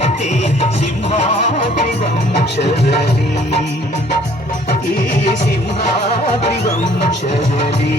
ನಡೆಯುವಂತೆ ಸಿಂಹಾದ್ರಿ ವಂಶದಲ್ಲಿ ಈ ಸಿಂಹಾದ್ರಿ ವಂಶದಲ್ಲಿ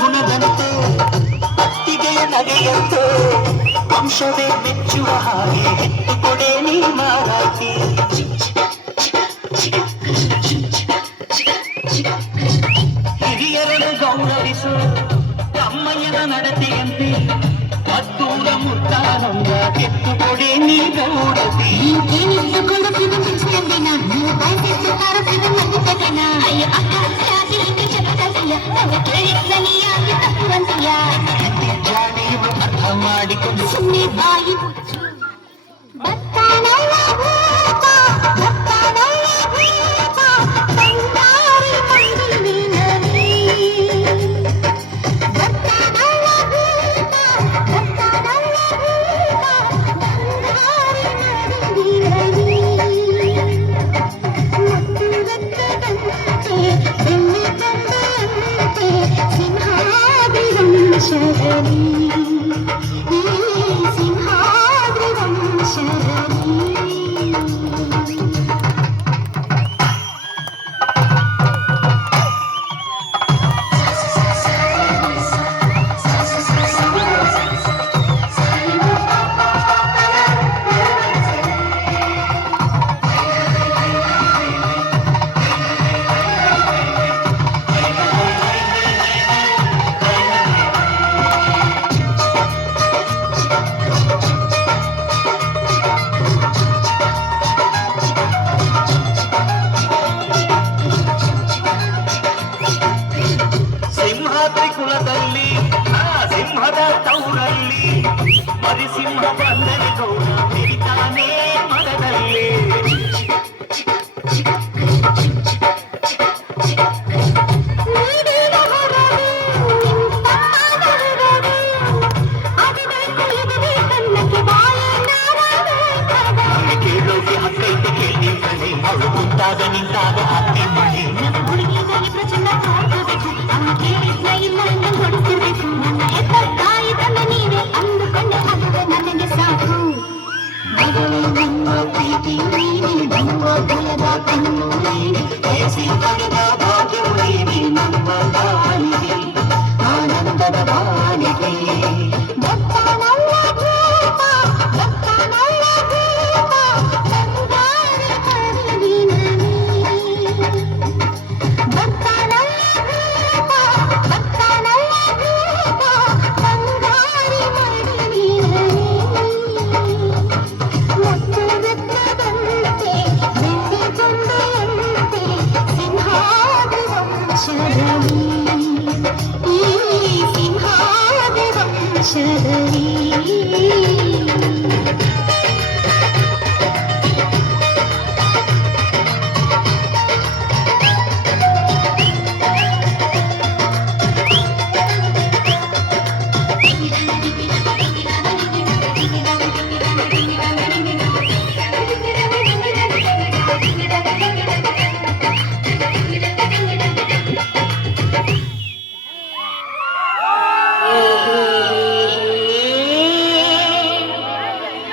ಗುಣದಂತೆ ಅತ್ತಿಗೆಯ ನಗೆಯಂತೆ ವಂಶವೇ ಮೆಚ್ಚುವ ಹಾಗೆ ಹೆತ್ತು ಕೊಡೆ ನೀ ಮಾರಾಕಿ ಹಿರಿಯರನ್ನು ಗೌರವಿಸು ತಮ್ಮಯ್ಯನ ನಡತೆಯಂತೆ ಅದ್ದೂರ ಮುತ್ತಾನಂದ ಹೆತ್ತು ಕೊಡೆ ನೀ ಗೌರವಿ ಅರ್ಥ ಮಾಡಿಕೊಂಡು ಸುಮ್ಮನೆ ಬಾಯಿ ಕುಲದಲ್ಲಿ ಸಿಂಹದ ತೌರಲ್ಲಿ ಮರಿಸಿಂಹ ಬಂದರೆ ಗೌಡ ಮೆರಿತಾನೆ ಮರದಲ್ಲಿ ಕೇಳೋಕೆ ಹಕ್ಕೈತೆ ಕೇಳಿ ಕಣೆ ಅವಳು ಕುಂತಾಗ ನಿಂತಾಗ ಹತ್ತಿ ಮಳೆ ಪ್ರಚಂಡ ಕಾಡ್ಕೋಬೇಕು ಅವನು ಕೇಳಿದ್ನ ಇಲ್ಲ ಎಂದು ಹೊಡಿಸಿರ್ಬೇಕು ನನ್ನ ಹೆತ್ತ ತಾಯಿ ತನ್ನ ನೀವೇ ಅಂದುಕೊಂಡೆ ಅದುವೆ ನನಗೆ ಸಾಕು ಮಗಳೇ ನಮ್ಮ ಪ್ರೀತಿ ನೀನೆ ನಮ್ಮ ಕುಲದ ಕಣ್ಣು ನೀನೆ ಬಯಸಿ ಪಡೆದ